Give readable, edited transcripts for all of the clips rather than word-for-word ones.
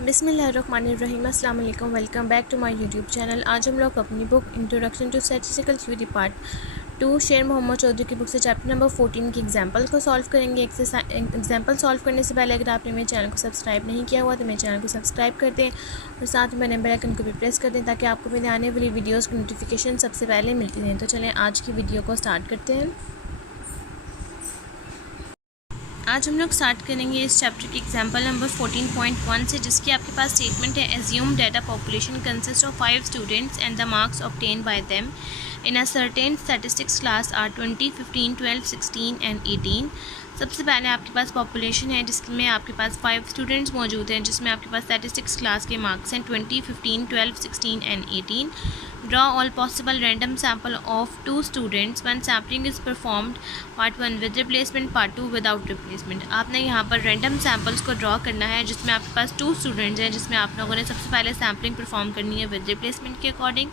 बिस्मिल्लाहिर्रहमानिर्रहीम। अस्सलाम वालेकुम। Welcome back to my YouTube channel. आज हम लोग अपनी book introduction to statistical theory part 2 Sher Mohammad Chaudhary की बुक से चैप्टर नंबर 14 की एग्जांपल को सॉल्व करेंगे। एग्जांपल सॉल्व करने से पहले अगर आपने मेरे चैनल को सब्सक्राइब नहीं किया हुआ तो मेरे चैनल को सब्सक्राइब कर दें और साथ में बेल आइकन को भी प्रेस कर दें ताकि आपको मेरे आने वाली वीडियोज़ की नोटिफिकेशन सबसे पहले मिलती रहें। तो चलें आज की वीडियो को स्टार्ट करते हैं। आज हम लोग स्टार्ट करेंगे इस चैप्टर की एग्जांपल नंबर 14.1 से, जिसकी आपके पास स्टेटमेंट है assume data population consist of 5 students and the marks obtained by them in a certain statistics class are 20, 15, 12, 16 and 18। सबसे पहले आपके पास पॉपुलेशन है जिसमें आपके पास 5 स्टूडेंट्स मौजूद हैं, जिसमें आपके पास स्टैटिस्टिक्स क्लास के मार्क्स हैं 20, 15, 12, 16 and 18। Draw all possible random sample of 2 students when sampling is performed, part 1 with replacement, part 2 without replacement। आपने यहाँ पर रैंडम सैम्पल्स को ड्रॉ करना है जिसमें आपके पास 2 स्टूडेंट्स हैं, जिसमें आप लोगों ने सबसे पहले सैम्पलिंग परफॉर्म करनी है विद रिप्लेसमेंट के अकॉर्डिंग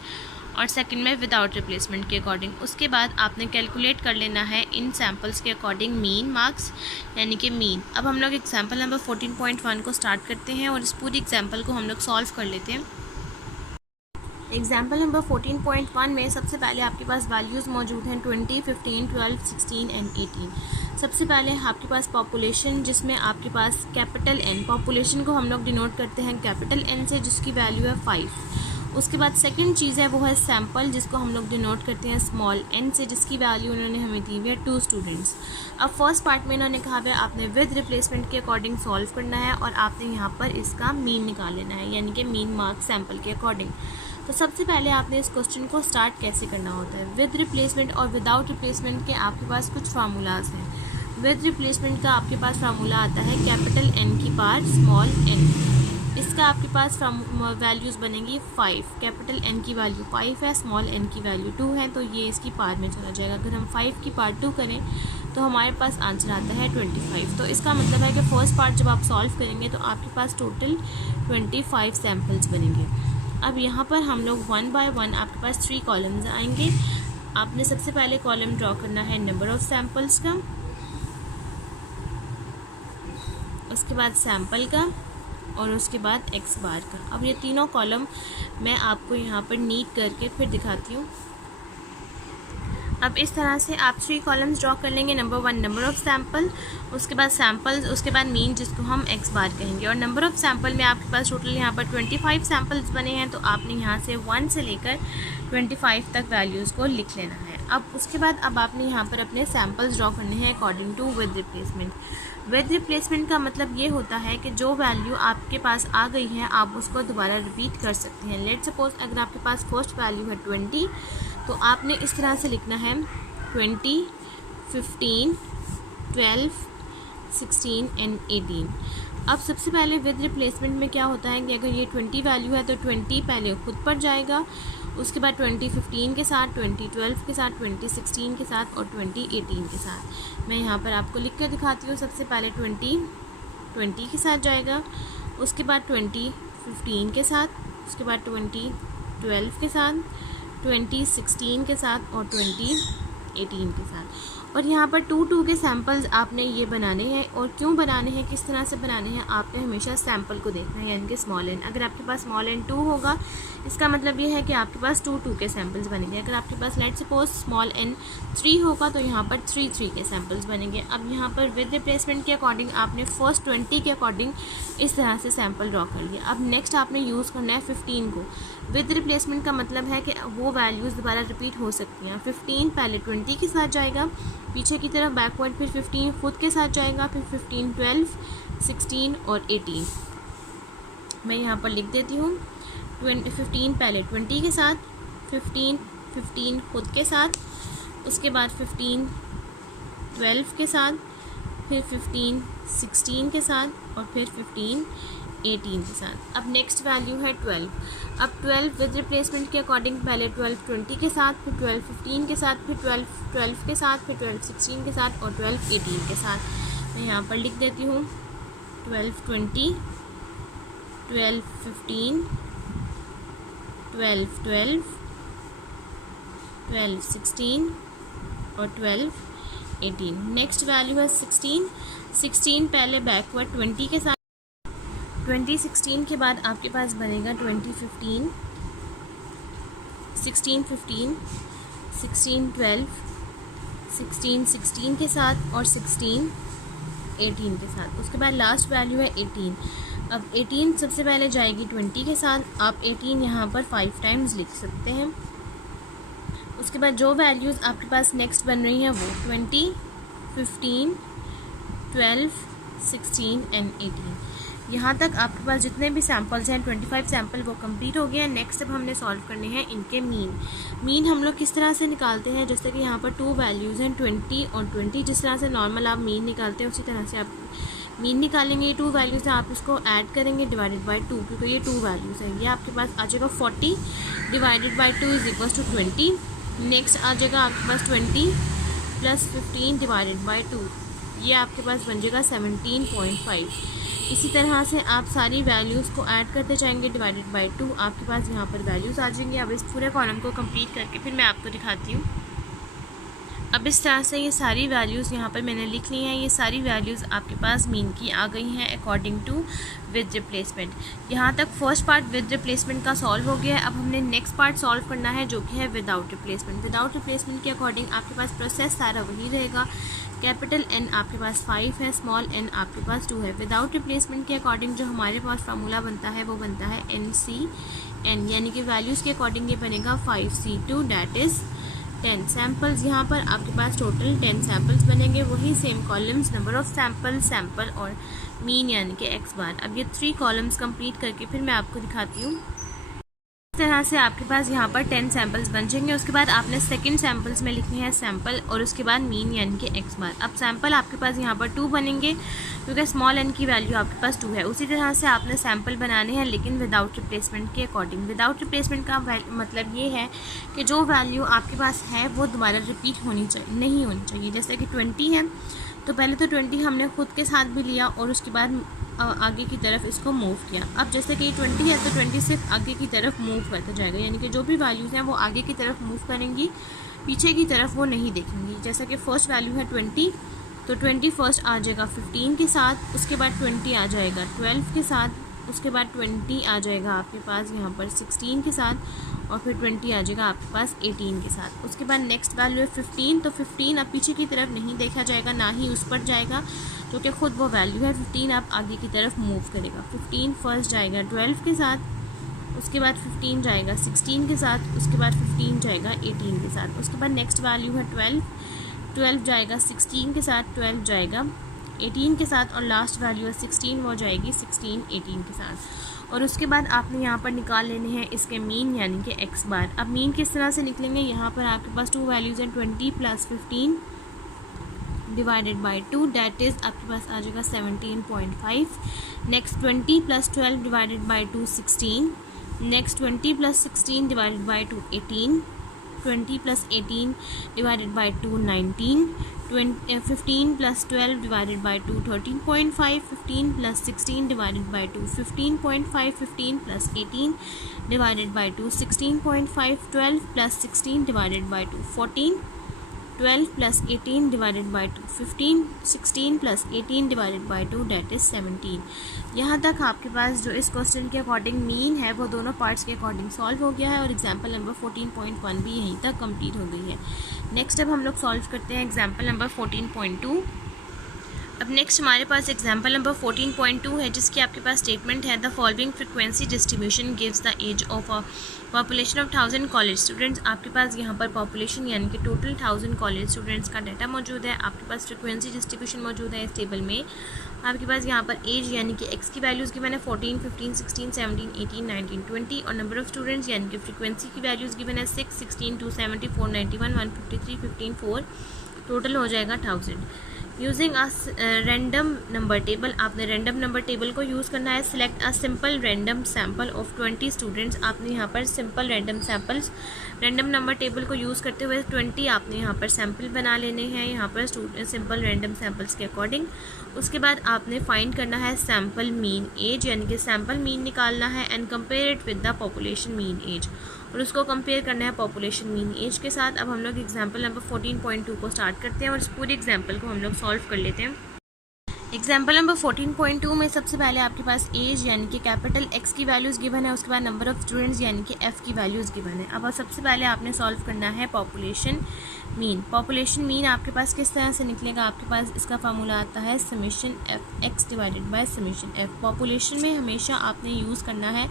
और सेकंड में विदाउट रिप्लेसमेंट के अकॉर्डिंग। उसके बाद आपने कैलकुलेट कर लेना है इन सैम्पल्स के अकॉर्डिंग मीन मार्क्स यानी कि मीन। अब हम लोग एग्जाम्पल नंबर 14.1 को स्टार्ट करते हैं और इस पूरी एग्जाम्पल को हम लोग सॉल्व कर लेते हैं। एग्जाम्पल नंबर 14.1 में सबसे पहले आपके पास वैल्यूज़ मौजूद हैं 20, 15, 12, 16 एंड 18। सबसे पहले आपके पास पॉपुलेशन, जिसमें आपके पास कैपिटल एन, पॉपुलेशन को हम लोग डिनोट करते हैं कैपिटल एन से, जिसकी वैल्यू है 5। उसके बाद सेकंड चीज़ है वो है सैम्पल, जिसको हम लोग डिनोट करते हैं स्मॉल एन से, जिसकी वैल्यू उन्होंने हमें दी हुई है 2 स्टूडेंट्स। अब फर्स्ट पार्ट में इन्होंने कहा है आपने विद रिप्लेसमेंट के अकॉर्डिंग सॉल्व करना है और आपने यहाँ पर इसका मीन निकाल लेना है यानी कि मीन मार्क्स सैम्पल के अकॉर्डिंग। तो सबसे पहले आपने इस क्वेश्चन को स्टार्ट कैसे करना होता है। विद रिप्लेसमेंट और विदाउट रिप्लेसमेंट के आपके पास कुछ फार्मूलाज हैं। विद रिप्लेसमेंट का आपके पास फार्मूला आता है कैपिटल एन की पावर स्मॉल एन। इसका आपके पास वैल्यूज़ बनेंगी 5। कैपिटल एन की वैल्यू 5 है, स्मॉल एन की वैल्यू 2 है, तो ये इसकी पावर में चला जाएगा। अगर हम 5 की पावर 2 करें तो हमारे पास आंसर आता है 25। तो इसका मतलब है कि फर्स्ट पार्ट जब आप सॉल्व करेंगे तो आपके पास टोटल 25 सैम्पल्स बनेंगे। अब यहाँ पर हम लोग 1 बाय 1 आपके पास 3 कॉलम्स आएंगे। आपने सबसे पहले कॉलम ड्रॉ करना है नंबर ऑफ़ सैम्पल्स का, उसके बाद सैम्पल का और उसके बाद एक्स बार का। अब ये तीनों कॉलम मैं आपको यहाँ पर नीट करके फिर दिखाती हूँ। अब इस तरह से आप 3 कॉलम्स ड्रॉ कर लेंगे। नंबर 1 नंबर ऑफ़ सैम्पल, उसके बाद सैम्पल्स, उसके बाद मीन जिसको हम एक्स बार कहेंगे। और नंबर ऑफ़ सैम्पल में आपके पास टोटल यहाँ पर 25 सैम्पल्स बने हैं, तो आपने यहाँ से 1 से लेकर 25 तक वैल्यूज़ को लिख लेना है। अब उसके बाद अब आपने यहाँ पर अपने सैम्पल्स ड्रॉ करने हैं according to with replacement. With replacement का मतलब ये होता है कि जो वैल्यू आपके पास आ गई है आप उसको दोबारा रिपीट कर सकते हैं। लेट सपोज अगर आपके पास फर्स्ट वैल्यू है 20, तो आपने इस तरह से लिखना है 20, 15, 12, 16 एंड 18। अब सबसे पहले विद रिप्लेसमेंट में क्या होता है कि अगर ये 20 वैल्यू है तो 20 पहले खुद पर जाएगा, उसके बाद 20 15 के साथ, 20 12 के साथ, 20 16 के साथ और 20 18 के साथ। मैं यहाँ पर आपको लिख कर दिखाती हूँ। सबसे पहले 20 के साथ जाएगा, उसके बाद 20 15 के साथ, उसके बाद 20 12 के साथ, 20 16 के साथ और 20 18 के साथ। और यहाँ पर 2 के सैम्पल्स आपने ये बनाने हैं। और क्यों बनाने हैं, किस तरह से बनाने हैं, आपने हमेशा सैम्पल को देखना है यानी कि स्मॉल एन। अगर आपके पास स्मॉल एन 2 होगा इसका मतलब ये है कि आपके पास 2 के सैम्पल्स बनेंगे। अगर आपके पास लेट सपोज स्मॉल एन 3 होगा तो यहाँ पर 3 के सैम्पल्स बनेंगे। अब यहाँ पर विद रिप्लेसमेंट के अकॉर्डिंग आपने फर्स्ट 20 के अकॉर्डिंग इस तरह से सैम्पल ड्रॉ कर लिया। अब नेक्स्ट आपने यूज़ करना है 15 को। विद रिप्लेसमेंट का मतलब है कि वो वैल्यूज़ दोबारा रिपीट हो सकती हैं। 15 पहले 20 के साथ जाएगा, पीछे की तरफ बैकवर्ड, फिर 15 खुद के साथ जाएगा, फिर 15 12 16 और 18। मैं यहाँ पर लिख देती हूँ 15 पहले 20 के साथ, 15 खुद के साथ, उसके बाद 15 12 के साथ, फिर 15 16 के साथ और फिर 15 18 के साथ। अब नेक्स्ट वैल्यू है 12। अब 12 विद रिप्लेसमेंट के अकॉर्डिंग पहले 12 20 के साथ, फिर 12 15 के साथ, फिर 12 12 के साथ, फिर 12 16 के साथ और 12 18 के साथ। मैं यहाँ पर लिख देती हूँ 12 20, 12 15, 12 12, 12 16 और 12 18। नेक्स्ट वैल्यू है 16 पहले बैकवर्ड 20 के साथ, 2016 के बाद आपके पास बनेगा 2015, 16 12, 16 के साथ और 16 18 के साथ। उसके बाद लास्ट वैल्यू है 18। अब 18 सबसे पहले जाएगी 20 के साथ, आप 18 यहाँ पर 5 टाइम्स लिख सकते हैं। उसके बाद जो वैल्यूज़ आपके पास नेक्स्ट बन रही हैं वो 20, 15, 12, 16 एंड 18। यहाँ तक आपके पास जितने भी सैम्पल्स हैं 25 सैम्पल वो कंप्लीट हो गए हैं। नेक्स्ट अब हमने सॉल्व करने हैं इनके मीन हम लोग किस तरह से निकालते हैं, जैसे कि यहाँ पर 2 वैल्यूज़ हैं 20 और 20। जिस तरह से नॉर्मल आप मीन निकालते हैं उसी तरह से आप मीन निकालेंगे। ये 2 वैल्यूज़ हैं, आप इसको ऐड करेंगे डिवाइडेड बाई 2, क्योंकि ये 2 वैल्यूज़ हैं। ये आपके पास आ जाएगा 40 divided by 2 is equals to 20। Next आ जाएगा आपके पास 20 प्लस 15 डिवाइडेड बाई 2, ये आपके पास बन जाएगा 17.5। इसी तरह से आप सारी वैल्यूज़ को ऐड करते जाएंगे डिवाइडेड बाई 2, आपके पास यहाँ पर वैल्यूज़ आ जाएंगे। अब इस पूरे कॉलम को कंप्लीट करके फिर मैं आपको दिखाती हूँ। अब इस तरह से ये सारी वैल्यूज़ यहाँ पर मैंने लिख ली हैं। ये सारी वैल्यूज़ आपके पास मीन की आ गई हैं अकॉर्डिंग टू विद रिप्लेसमेंट। यहाँ तक फर्स्ट पार्ट विद रिप्लेसमेंट का सॉल्व हो गया है। अब हमने नेक्स्ट पार्ट सॉल्व करना है जो कि है विदाउट रिप्लेसमेंट। विदाउट रिप्लेसमेंट के अकॉर्डिंग आपके पास प्रोसेस सारा वही रहेगा। कैपिटल N आपके पास 5 है, स्मॉल n आपके पास 2 है। विदाउट रिप्लेसमेंट के अकॉर्डिंग जो हमारे पास फार्मूला बनता है वो बनता है NCN, यानी कि वैल्यूज़ के अकॉर्डिंग ये बनेगा 5C2 डैट इज़ 10 सैम्पल्स। यहाँ पर आपके पास टोटल 10 सैम्पल्स बनेंगे। वही same columns, number of sample और मीन यानी कि x बार। अब ये 3 कॉलम्स कंप्लीट करके फिर मैं आपको दिखाती हूँ। इस तरह से आपके पास यहाँ पर 10 सैम्पल्स बन जाएंगे। उसके बाद आपने सेकंड सैम्पल्स में लिखनी है सैम्पल और उसके बाद मीन यानी कि x बार। अब सैम्पल आपके पास यहाँ पर 2 बनेंगे क्योंकि स्मॉल n की वैल्यू आपके पास 2 है। उसी तरह से आपने सैम्पल बनाने हैं लेकिन विदाउट रिप्लेसमेंट के अकॉर्डिंग। विदाउट रिप्लेसमेंट का मतलब ये है कि जो वैल्यू आपके पास है वो दोबारा रिपीट नहीं होनी चाहिए। जैसे कि 20 है तो पहले तो 20 हमने खुद के साथ भी लिया और उसके बाद आगे की तरफ इसको मूव किया। अब जैसे कि 20 है तो 20 सिर्फ आगे की तरफ मूव करता जाएगा, यानी कि जो भी वैल्यूज़ हैं वो आगे की तरफ मूव करेंगी, पीछे की तरफ वो नहीं देखेंगी। जैसा कि फर्स्ट वैल्यू है 20 तो 20 फर्स्ट आ जाएगा 15 के साथ, उसके बाद 20 आ जाएगा 12 के साथ, उसके बाद 20 आ जाएगा आपके पास यहाँ पर 16 के साथ और फिर 20 आ जाएगा आपके पास 18 के साथ। उसके बाद नेक्स्ट वैल्यू है 15 तो 15 अब पीछे की तरफ नहीं देखा जाएगा, ना ही उस पर जाएगा जो कि खुद वो वैल्यू है। 15 आप आगे की तरफ मूव करेगा। 15 फर्स्ट जाएगा 12 के साथ, उसके बाद 15 जाएगा 16 के साथ, उसके बाद 15 जाएगा 18 के साथ। उसके बाद नेक्स्ट वैल्यू है 12 जाएगा 16 के साथ, 12 जाएगा 18 के साथ और लास्ट वैल्यू है 16, वो जाएगी 16 18 के साथ। और उसके बाद आपने यहाँ पर निकाल लेने हैं इसके मीन यानी कि x बार। अब मीन किस तरह से निकलेंगे, यहाँ पर आपके पास 2 वैल्यूज़ हैं 20 plus 15 divided by 2 that is आपके पास आ जाएगा 17.5। Next 20 plus 12 divided by 2 16, next 20 plus 16 divided by 2 18, 20 plus 18 divided by 2 19, 15 plus 12 divided by 2 13.5, 15 plus 16 divided by 2 15.5, 15 plus 18 divided by 2 16.5, 12 plus 16 divided by 2 14, 12 plus 18 divided by 2 15, 16 plus 18 divided by 2 that is 17। यहाँ तक आपके पास जो इस question के according mean है वो दोनों parts के अकॉर्डिंग सॉल्व हो गया है और एग्जाम्पल नंबर 14.1 भी यहीं तक कंप्लीट हो गई है। नेक्स्ट अब हम लोग सॉल्व करते हैं एग्जाम्पल नंबर 14.2। अब नेक्स्ट हमारे पास एग्जाम्पल नंबर 14.2 है जिसकी आपके पास स्टेटमेंट है the following frequency distribution gives the age of a population of 1000 college students. आपके पास यहाँ पर पॉपुलेशन यानी कि टोटल 1000 कॉलेज स्टूडेंट्स का डाटा मौजूद है। आपके पास फ्रिक्वेंसी डिस्ट्रीब्यूशन मौजूद है इस टेबल में। आपके पास यहाँ पर एज यानी कि एक्स की वैल्यूज़ गिवन है 14, 15, 16, 17, 18, 19, 20 और नंबर ऑफ स्टूडेंट्स यानी कि फ्रिक्वेंसी की वैल्यूज़ गिवन है 6, 16, 270, 491, 153, 15, 4, टोटल हो जाएगा 1000। Using a random number table, आपने रैंडम नंबर टेबल को यूज़ करना है। Select a simple random sample of 20 students. आपने यहाँ पर simple random samples random number table को यूज़ करते हुए 20 आपने यहाँ पर सैम्पल बना लेने हैं यहाँ पर सिंपल रैंडम सैम्पल्स के अकॉर्डिंग। उसके बाद आपने फाइंड करना है सैम्पल मीन एज यानी कि सैम्पल मीन निकालना है and compare it with the population mean age, और उसको कंपेयर करना है पॉपुलेशन मीन एज के साथ। अब हम लोग एग्जाम्पल नंबर 14.2 को स्टार्ट करते हैं और इस पूरे एग्जाम्पल को हम लोग सॉल्व कर लेते हैं। एग्जाम्पल नंबर 14.2 में सबसे पहले आपके पास एज यानी कि कैपिटल एक्स की वैल्यूज़ गिवन है, उसके बाद नंबर ऑफ़ स्टूडेंट्स यानी कि एफ़ की वैल्यूज़ गिवन है। अब सबसे पहले आपने सॉल्व करना है पॉपुलेशन मीन। पॉपुलेशन मीन आपके पास किस तरह से निकलेगा, आपके पास इसका फार्मूला आता है summation F x divided by summation F. Population में हमेशा आपने यूज़ करना है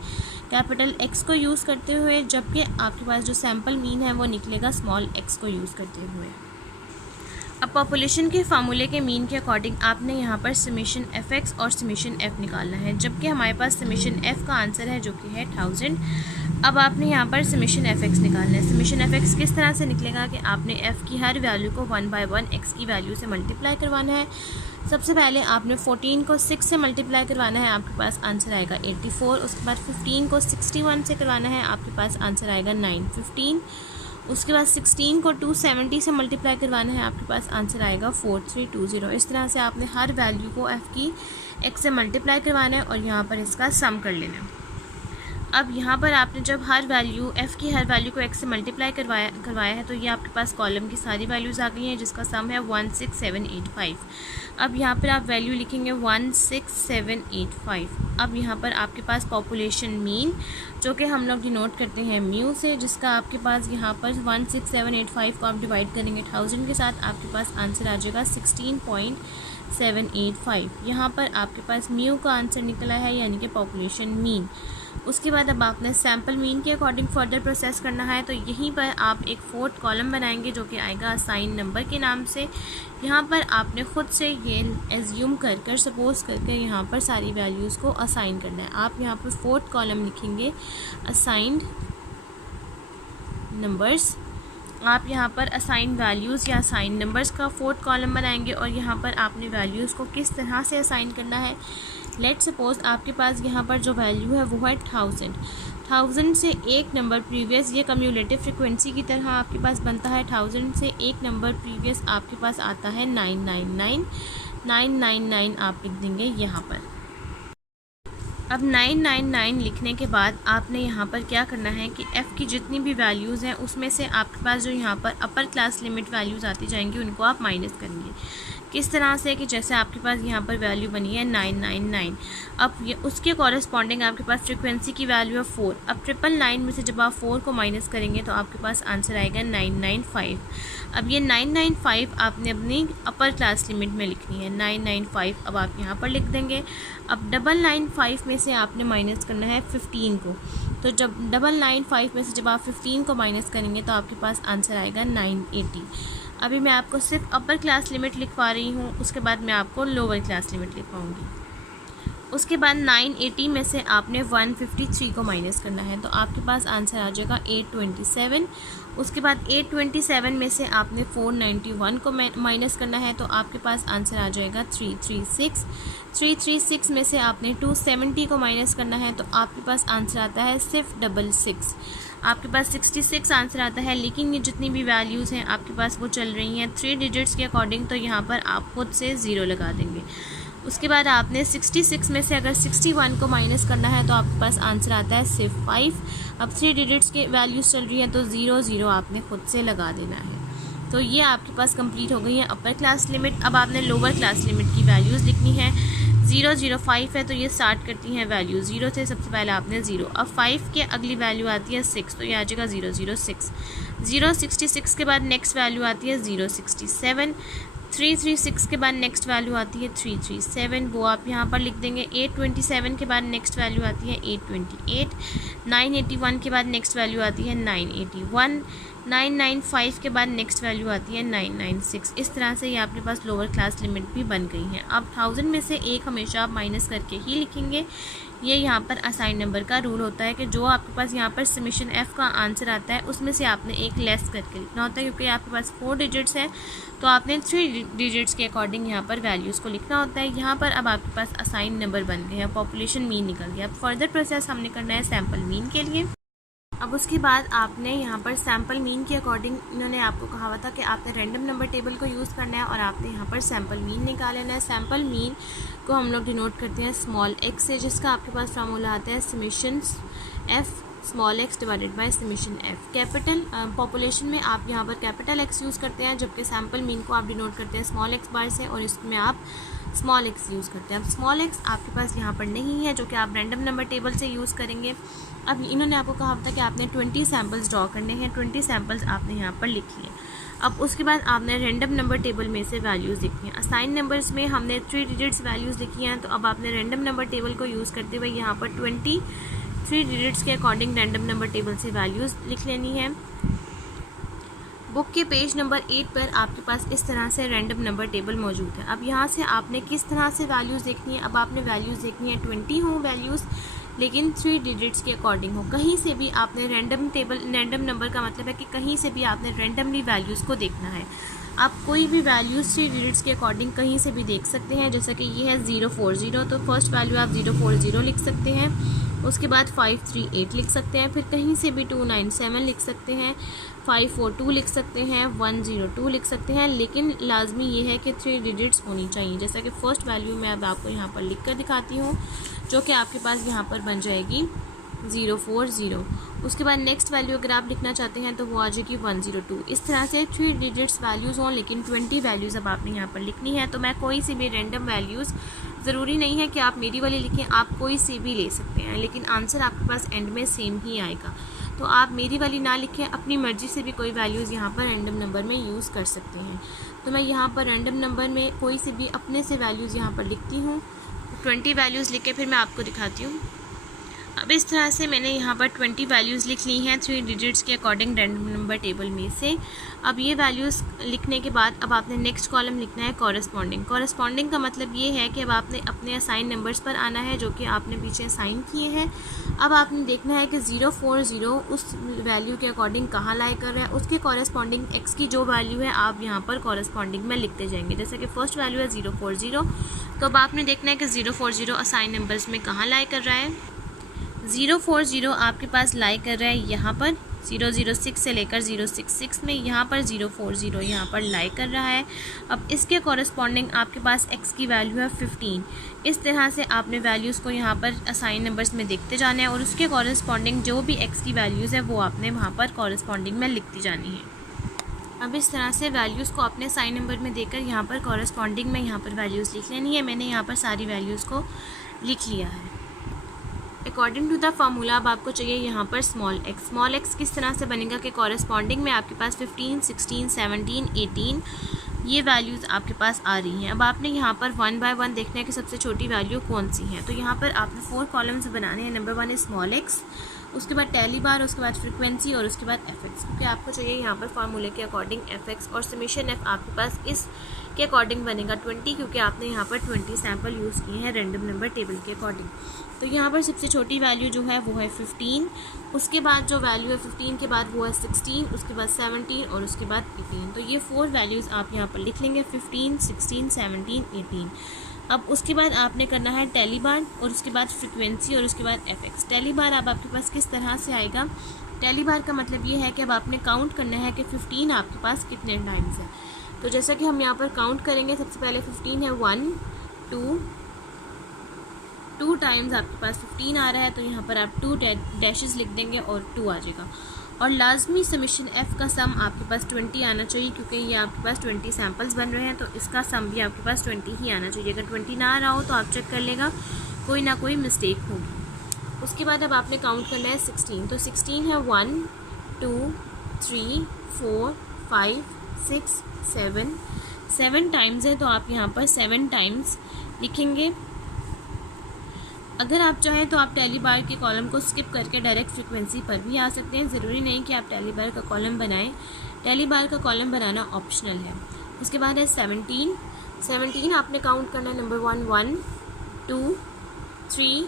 कैपिटल एक्स को यूज़ करते हुए, जबकि आपके पास जो सैम्पल मीन है वो निकलेगा स्मॉल एक्स को यूज़ करते हुए। अब पॉपुलेशन के फार्मूले के मीन के अकॉर्डिंग आपने यहाँ पर समेशन एफ एक्स और समेशन एफ निकालना है, जबकि हमारे पास समेशन एफ का आंसर है जो कि है 1000। अब आपने यहाँ पर समेशन एफ एक्स निकालना है। समेशन एफ एक्स किस तरह से निकलेगा कि आपने एफ़ की हर वैल्यू को 1 बाय 1 एक्स की वैल्यू से मल्टीप्लाई करवाना है। सबसे पहले आपने 14 को 6 से मल्टीप्लाई करवाना है, आपके पास आंसर आएगा 84। उसके बाद 15 को 61 से करवाना है, आपके पास आंसर आएगा 915। उसके बाद 16 को 270 से मल्टीप्लाई करवाना है, आपके पास आंसर आएगा 4320। इस तरह से आपने हर वैल्यू को एफ़ की एक्स से मल्टीप्लाई करवाना है और यहाँ पर इसका सम कर लेना है। अब यहाँ पर आपने जब हर वैल्यू एफ़ की हर वैल्यू को एक्स से मल्टीप्लाई करवाया है तो ये आपके पास कॉलम की सारी वैल्यूज़ आ गई हैं, जिसका सम है 16785। अब यहाँ पर आप वैल्यू लिखेंगे 16785। अब यहाँ पर आपके पास पॉपुलेशन मीन जो कि हम लोग डिनोट करते हैं म्यू से, जिसका आपके पास यहाँ पर 16785 को आप डिवाइड करेंगे 1000 के साथ, आपके पास आंसर आ जाएगा 16.785। यहाँ पर आपके पास म्यू का आंसर निकला है यानी कि पॉपुलेशन मीन। उसके बाद अब आपने सैम्पल मीन के अकॉर्डिंग फर्दर प्रोसेस करना है, तो यहीं पर आप एक 4th कॉलम बनाएंगे जो कि आएगा असाइन नंबर के नाम से। यहाँ पर आपने ख़ुद से ये एज्यूम कर सपोज करके यहाँ पर सारी वैल्यूज़ को असाइन करना है। आप यहाँ पर 4th कॉलम लिखेंगे असाइंड नंबर्स। आप यहाँ पर असाइन वैल्यूज़ या असाइन नंबर्स का 4th कॉलम बनाएंगे और यहाँ पर आपने वैल्यूज़ को किस तरह से असाइन करना है। लेट सपोज आपके पास यहाँ पर जो वैल्यू है वो है 1000 से एक नंबर प्रीवियस, ये कम्युलेटिव फ्रिक्वेंसी की तरह आपके पास बनता है। 1000 से एक नंबर प्रीवियस आपके पास आता है 999 आप लिख देंगे यहाँ पर। अब 999 लिखने के बाद आपने यहाँ पर क्या करना है कि एफ़ की जितनी भी वैल्यूज़ हैं उसमें से आपके पास जो यहाँ पर अपर क्लास लिमिट वैल्यूज़ आती जाएंगी उनको आप माइनस करेंगे। किस तरह से कि जैसे आपके पास यहाँ पर वैल्यू बनी है 999, अब ये उसके कॉरेस्पॉन्डिंग आपके पास फ्रीक्वेंसी की वैल्यू है 4। अब 999 में से जब आप 4 को माइनस करेंगे तो आपके पास आंसर आएगा 995। अब ये 995 आपने अपनी अपर क्लास लिमिट में लिखनी है 995, अब आप यहाँ पर लिख देंगे। अब 995 में से आपने माइनस करना है 15 को, तो जब 995 में से जब आप 15 को माइनस करेंगे तो आपके पास आंसर आएगा 980। अभी मैं आपको सिर्फ अपर क्लास लिमिट लिखवा रही हूँ, उसके बाद मैं आपको लोअर क्लास लिमिट लिखवाऊँगी। उसके बाद 980 में से आपने 153 को माइनस करना है तो आपके पास आंसर आ जाएगा 827। उसके बाद 827 में से आपने 491 को माइनस करना है तो आपके पास आंसर आ जाएगा 336। 336 में से आपने 270 को माइनस करना है तो आपके पास आंसर आता है सिर्फ 66। आपके पास 66 आंसर आता है, लेकिन ये जितनी भी वैल्यूज़ हैं आपके पास वो चल रही हैं 3 डिजिट्स के अकॉर्डिंग, तो यहाँ पर आप खुद से 0 लगा देंगे। उसके बाद आपने 66 में से अगर 61 को माइनस करना है तो आपके पास आंसर आता है सिर्फ 5। अब 3 डिजिट्स के वैल्यूज़ चल रही हैं तो 0 आपने खुद से लगा देना है। तो ये आपके पास कंप्लीट हो गई है अपर क्लास लिमिट। अब आपने लोअर क्लास लिमिट की वैल्यूज़ लिखनी है। 005 है तो ये स्टार्ट करती हैं वैल्यू 0 से, सबसे पहले आपने 0। अब 5 के अगली वैल्यू आती है 6 तो ये आ जाएगा 006। 066 के बाद नेक्स्ट वैल्यू आती है 067। 336 के बाद नेक्स्ट वैल्यू आती है 337, वो आप यहाँ पर लिख देंगे। 827 के बाद नेक्स्ट वैल्यू आती है 828। 981 के बाद नेक्स्ट वैल्यू आती है 981। 995 के बाद नेक्स्ट वैल्यू आती है 996। इस तरह से ये आपके पास लोअर क्लास लिमिट भी बन गई है। अब 1000 में से एक हमेशा आप माइनस करके ही लिखेंगे। ये यहाँ पर असाइन नंबर का रूल होता है कि जो आपके पास यहाँ पर समेशन एफ़ का आंसर आता है उसमें से आपने एक लेस करके लिखना होता है, क्योंकि आपके पास 4 डिजिट्स है तो आपने 3 डिजिट्स के अकॉर्डिंग यहाँ पर वैल्यूज़ को लिखना होता है। यहाँ पर अब आपके पास असाइन नंबर बन गए हैं, पॉपुलेशन मीन निकल गया। अब फर्दर प्रोसेस हमने करना है सैम्पल मीन के लिए। अब उसके बाद आपने यहाँ पर सैम्पल मीन के अकॉर्डिंग इन्होंने आपको कहा हुआ था कि आपने रैंडम नंबर टेबल को यूज़ करना है और आपने यहाँ पर सैम्पल मीन निकाल लेना है। सैम्पल मीन को हम लोग डिनोट करते हैं स्मॉल x से, जिसका आपके पास फार्मूला आता है summation F small x divided by summation F. Capital population में आप यहाँ पर कैपिटल एक्स यूज़ करते हैं, जबकि सैम्पल मीन को आप डिनोट करते हैं स्मॉल एक्स बार से, और इसमें आप स्मॉल एक्स यूज़ करते हैं। अब स्मॉल एक्स आपके पास यहाँ पर नहीं है, जो कि आप रैंडम नंबर टेबल से यूज़ करेंगे। अब इन्होंने आपको कहा था कि आपने 20 सैम्पल्स ड्रॉ करने हैं, 20 सैम्पल्स आपने यहाँ पर लिख लिए। अब उसके बाद आपने रैंडम नंबर टेबल में से वैल्यूज़ लिखी हैं। असाइन नंबर्स में हमने 3 डिजिट्स वैल्यूज़ लिखी हैं, तो अब आपने रैंडम नंबर टेबल को यूज़ करते हुए यहाँ पर 23 डिजिट्स के अकॉर्डिंग रैंडम नंबर टेबल से वैल्यूज़ लिख लेनी है। बुक के पेज नंबर 8 पर आपके पास इस तरह से रैंडम नंबर टेबल मौजूद है। अब यहाँ से आपने किस तरह से वैल्यूज़ देखनी है, अब आपने वैल्यूज़ देखनी है 20 हो वैल्यूज़, लेकिन 3 डिजिट्स के अकॉर्डिंग हो। कहीं से भी आपने रैंडम नंबर का मतलब है कि कहीं से भी आपने रैंडमली वैल्यूज़ को देखना है। आप कोई भी वैल्यूज़ 3 डिजिट्स के अकॉर्डिंग कहीं से भी देख सकते हैं। जैसा कि ये है 040, तो फर्स्ट वैल्यू आप 040 लिख सकते हैं, उसके बाद 538 लिख सकते हैं, फिर कहीं से भी 297 लिख सकते हैं, 542 लिख सकते हैं, 102 लिख सकते हैं, लेकिन लाजमी ये है कि 3 डिजिट्स होनी चाहिए। जैसा कि फ़र्स्ट वैल्यू मैं अब आपको यहाँ पर लिख कर दिखाती हूँ, जो कि आपके पास यहाँ पर बन जाएगी 040। उसके बाद नेक्स्ट वैल्यू अगर आप लिखना चाहते हैं तो वो आ जाएगी 102। इस तरह से 3 डिजिट्स वैल्यूज़ हों, लेकिन 20 वैल्यूज़ अब आपने यहाँ पर लिखनी है। तो मैं कोई सी भी रैंडम वैल्यूज़, ज़रूरी नहीं है कि आप मेरी वाली लिखें, आप कोई सी भी ले सकते हैं, लेकिन आंसर आपके पास एंड में सेम ही आएगा। तो आप मेरी वाली ना लिखें, अपनी मर्ज़ी से भी कोई वैल्यूज़ यहाँ पर रैंडम नंबर में यूज़ कर सकते हैं। तो मैं यहाँ पर रैंडम नंबर में कोई से भी अपने से वैल्यूज़ यहाँ पर लिखती हूँ। 20 वैल्यूज़ लिख के फिर मैं आपको दिखाती हूँ। अब इस तरह से मैंने यहाँ पर 20 वैल्यूज़ लिख ली हैं 3 डिजिट्स के अकॉर्डिंग रैंडम नंबर टेबल में से। अब ये वैल्यूज़ लिखने के बाद अब आपने नेक्स्ट कॉलम लिखना है कॉरस्पॉन्डिंग। कॉरस्पॉन्डिंग का मतलब ये है कि अब आपने अपने असाइन नंबर्स पर आना है, जो कि आपने पीछे असाइन किए हैं। अब आपने देखना है कि 040 उस वैल्यू के अकॉर्डिंग कहाँ लाई कर रहा है, उसके कॉरस्पॉन्डिंग एक्स की जो वैल्यू है आप यहाँ पर कॉरस्पॉन्डिंग में लिखते जाएंगे। जैसे कि फर्स्ट वैल्यू है 040, तो अब आपने देखना है कि 040 असाइन नंबर्स में कहाँ लाई कर रहा है। 040 आपके पास लाई कर रहा है यहाँ पर 006 से लेकर 066 में, यहाँ पर 040 यहाँ पर लाई कर रहा है। अब इसके कॉरस्पॉन्डिंग आपके पास x की वैल्यू है 15। इस तरह से आपने वैल्यूज़ को यहाँ पर असाइन नंबर्स में देखते जाना है, और उसके कॉरस्पॉन्डिंग जो भी x की वैल्यूज़ है वो आपने वहाँ पर कॉरस्पॉन्डिंग में लिखती जानी है। अब इस तरह से वैल्यूज़ को अपने साइन नंबर में देकर यहाँ पर कॉरस्पॉन्डिंग में यहाँ पर वैल्यूज़ लिख लेनी है। मैंने यहाँ पर सारी वैल्यूज़ को लिख लिया है अकॉर्डिंग टू द फार्मूला। अब आपको चाहिए यहाँ पर स्मॉल एक्स। स्मॉल एक्स किस तरह से बनेगा कि कॉरस्पॉन्डिंग में आपके पास 15, 16, 17, 18 ये वैल्यूज़ आपके पास आ रही हैं। अब आपने यहाँ पर 1 बाय 1 देखना है कि सबसे छोटी वैल्यू कौन सी है। तो यहाँ पर आपने 4 कॉलम्स बनाने हैं। नंबर 1 है स्मॉल एक्स, उसके बाद टैली बार, उसके बाद फ्रीक्वेंसी और उसके बाद एफ एक्स, क्योंकि आपको चाहिए यहाँ पर फार्मूले के अकॉर्डिंग एफ एक्स, और समेशन एफ आपके पास इस के अकॉर्डिंग बनेगा 20, क्योंकि आपने यहाँ पर 20 सैम्पल यूज़ किए हैं रैंडम नंबर टेबल के अकॉर्डिंग। तो यहाँ पर सबसे छोटी वैल्यू जो है वो है 15, उसके बाद जो वैल्यू है 15 के बाद वो है 16, उसके बाद 17 और उसके बाद 18। तो ये 4 वैल्यूज़ आप यहाँ पर लिख लेंगे 15, 16, 17, 18। अब उसके बाद आपने करना है टैली बार और उसके बाद फ्रीक्वेंसी और उसके बाद एफ एक्स। टैली बार अब आपके पास किस तरह से आएगा, टैली बार का मतलब ये है कि अब आपने काउंट करना है कि 15 आपके पास कितने टाइम्स है। तो जैसा कि हम यहाँ पर काउंट करेंगे, सबसे पहले 15 है 1 2 टाइम्स आपके पास 15 आ रहा है, तो यहाँ पर आप 2 डैशेस लिख देंगे और 2 आ जाएगा। और लाजमी समेशन एफ़ का सम आपके पास 20 आना चाहिए, क्योंकि ये आपके पास 20 सैम्पल्स बन रहे हैं, तो इसका सम भी आपके पास 20 ही आना चाहिए। अगर 20 ना आ रहा हो तो आप चेक कर लेगा, कोई ना कोई मिस्टेक होगी। उसके बाद अब आपने काउंट करना है 16। तो 16 है 1 2 3 4 5 6 7 टाइम्स है, तो आप यहाँ पर 7 टाइम्स लिखेंगे। अगर आप चाहें तो आप टैली बार के कॉलम को स्किप करके डायरेक्ट फ्रीक्वेंसी पर भी आ सकते हैं। ज़रूरी नहीं कि आप टैली बार का कॉलम बनाएं, टैली बार का कॉलम बनाना ऑप्शनल है। उसके बाद है 17 आपने काउंट करना है। नंबर 1 1 2 3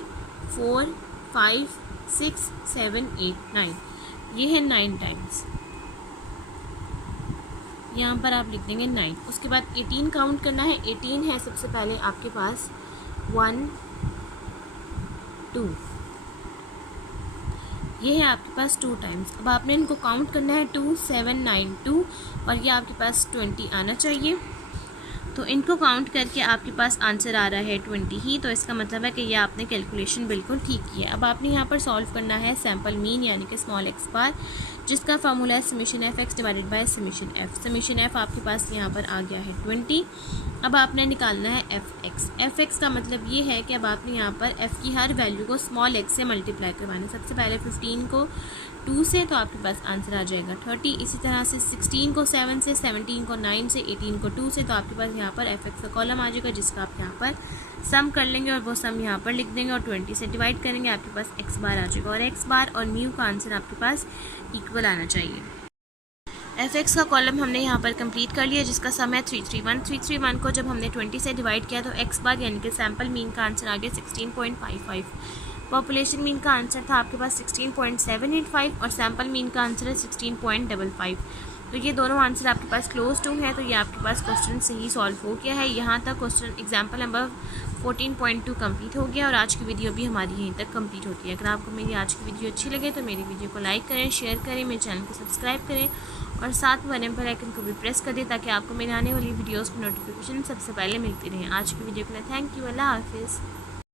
4 5 6 7 8 9, ये है 9 टाइम्स, यहाँ पर आप लिख देंगे 9। उसके बाद 18 काउंट करना है। 18 है सबसे पहले आपके पास 1 2, ये है आपके पास 2 टाइम्स। अब आपने इनको काउंट करना है 2 7 9 2, और ये आपके पास 20 आना चाहिए। तो इनको काउंट करके आपके पास आंसर आ रहा है 20 ही, तो इसका मतलब है कि ये आपने कैलकुलेशन बिल्कुल ठीक की है। अब आपने यहाँ पर सॉल्व करना है सैम्पल मीन यानी कि स्मॉल एक्स बार, जिसका फार्मूला है summation F x divided by summation F. Summation F आपके पास यहाँ पर आ गया है 20। अब आपने निकालना है एफ एक्स। एफ एक्स का मतलब ये है कि अब आपने यहाँ पर एफ़ की हर वैल्यू को स्मॉल एक्स से मल्टीप्लाई करवाना है। सबसे पहले 15 को 2 से, तो आपके पास आंसर आ जाएगा 30। इसी तरह से 16 को 7 से, 17 को 9 से, 18 को 2 से, तो आपके पास यहाँ पर एफ एक्स का कॉलम आ जाएगा, जिसका आप यहाँ पर सम कर लेंगे और वो सम यहाँ पर लिख देंगे और 20 से डिवाइड करेंगे, आपके पास एक्स बार आ जाएगा और एक्स बार और म्यू का आंसर आपके पास इक्वल आना चाहिए। एफ एक्स का कॉलम हमने यहाँ पर कंप्लीट कर लिया, जिसका सम है 331। 331 को जब हमने 20 से डिवाइड किया तो एक्स बार यानी कि सैम्पल मीन का आंसर आ गया 16.55। पॉपुलेशन मीन का आंसर था आपके पास 16.785 और सैम्पल मीन का आंसर है 16.55। तो ये दोनों आंसर आपके पास क्लोज टू है, तो ये आपके पास क्वेश्चन सही सॉल्व हो गया है। यहाँ तक क्वेश्चन एग्जाम्पल नंबर 14.2 कंप्लीट हो गया और आज की वीडियो भी हमारी यहीं तक कंप्लीट होती है। अगर आपको मेरी आज की वीडियो अच्छी लगे तो मेरी वीडियो को लाइक करें, शेयर करें, मेरे चैनल को सब्सक्राइब करें और साथ में बने बेल आइकन को भी प्रेस कर दें ताकि आपको मेरे आने वाली वीडियोज़ की नोटिफिकेशन सबसे पहले मिलती रहे। आज की वीडियो के लिए थैंक यू। अल्लाह हाफिज़।